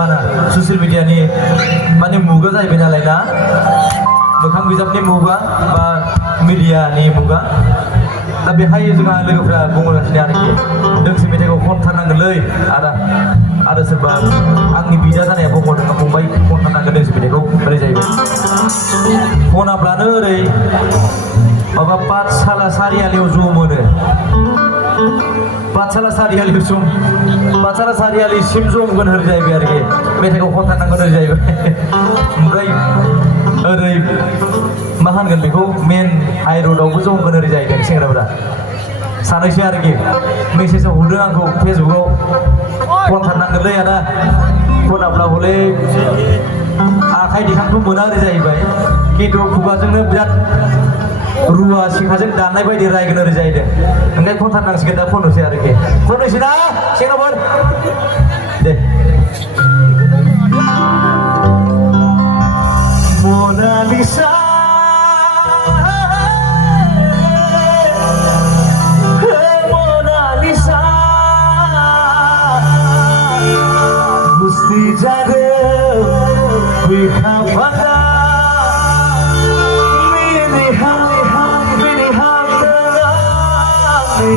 mana sosial mediani माने मुगा जाहैबाय नालाय ना मोखां बिजाबनि मुगा बा मिडियानि मुगा दा बेहाय जोंहा लोगोफ्रा बुंगासिनो आरोखि दोंसे मेथाइखौ खनथारनांगोनलै आरो सोरबा आंनि बिदा जानाया बुंहरदों फंबाय खनथारनांगोन दोंसे मेथाइखौ ओरै जाहैबाय खनाब्लानो ओरै माबा पाठशाला सारियालियाव ज' मोनो पाठशाला सारियालिसिम ज' मोनगोन ओरै जाहैबाय आरोखि मेथाइखौ खनथारनांगोन ओरै जाहैबाय ओमफ्राय ओरै मा होनगोन बेखौ मेन हाइरडआवबो ज' मोनगोन ओरै जाहैदों सेंग्राफोरा सानैसो आरोखि मेसेजाव हरदों आंखौ फेसबुकआव खनथारनांगोनलै आदा खनाब्ला हले आखाइ दिखांथ' मोना ओरै जाहैबाय खिन्थु खुगाजोंनो बिराद रुवा सिखाजों दाननाय बायदि रायगोन ओरै जाहैदों ओंखायनो खनथारनांसिगोन दा खननोसै आरोखि खननोसै ना सेंग्राफोर दे Mona Lisa Mesti jaga pada miniham terami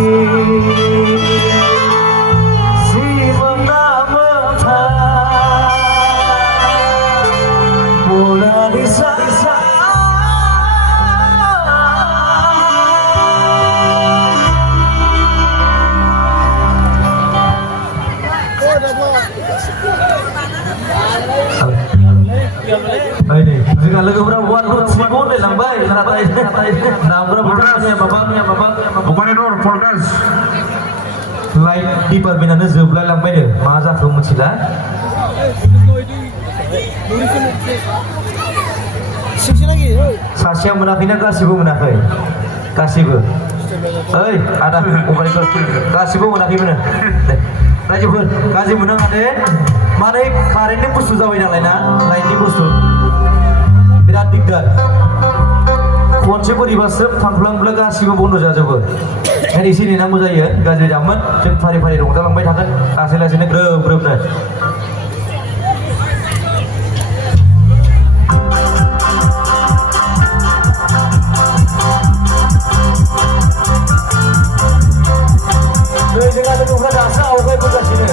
si mengamata Monalisa ini jika logonya buat sibuk deh lambai namanya bukannya dor polres lain di perbincangan sebelah lambai deh masa kamu cila Sasya menafinya kasibu menafai kasibu ada operator kasibu menafi mana Rajibun kasih menang ada mana karen ini bustu jauh yang lainnya lain di bustu birat digdar konsep beribasem tanpulang belaga siapa bondo jajobo di sini namu saya gaji zaman dan fari dong dalam bayi tangan hasilnya grep nah jangan lupa rasa oke buka sini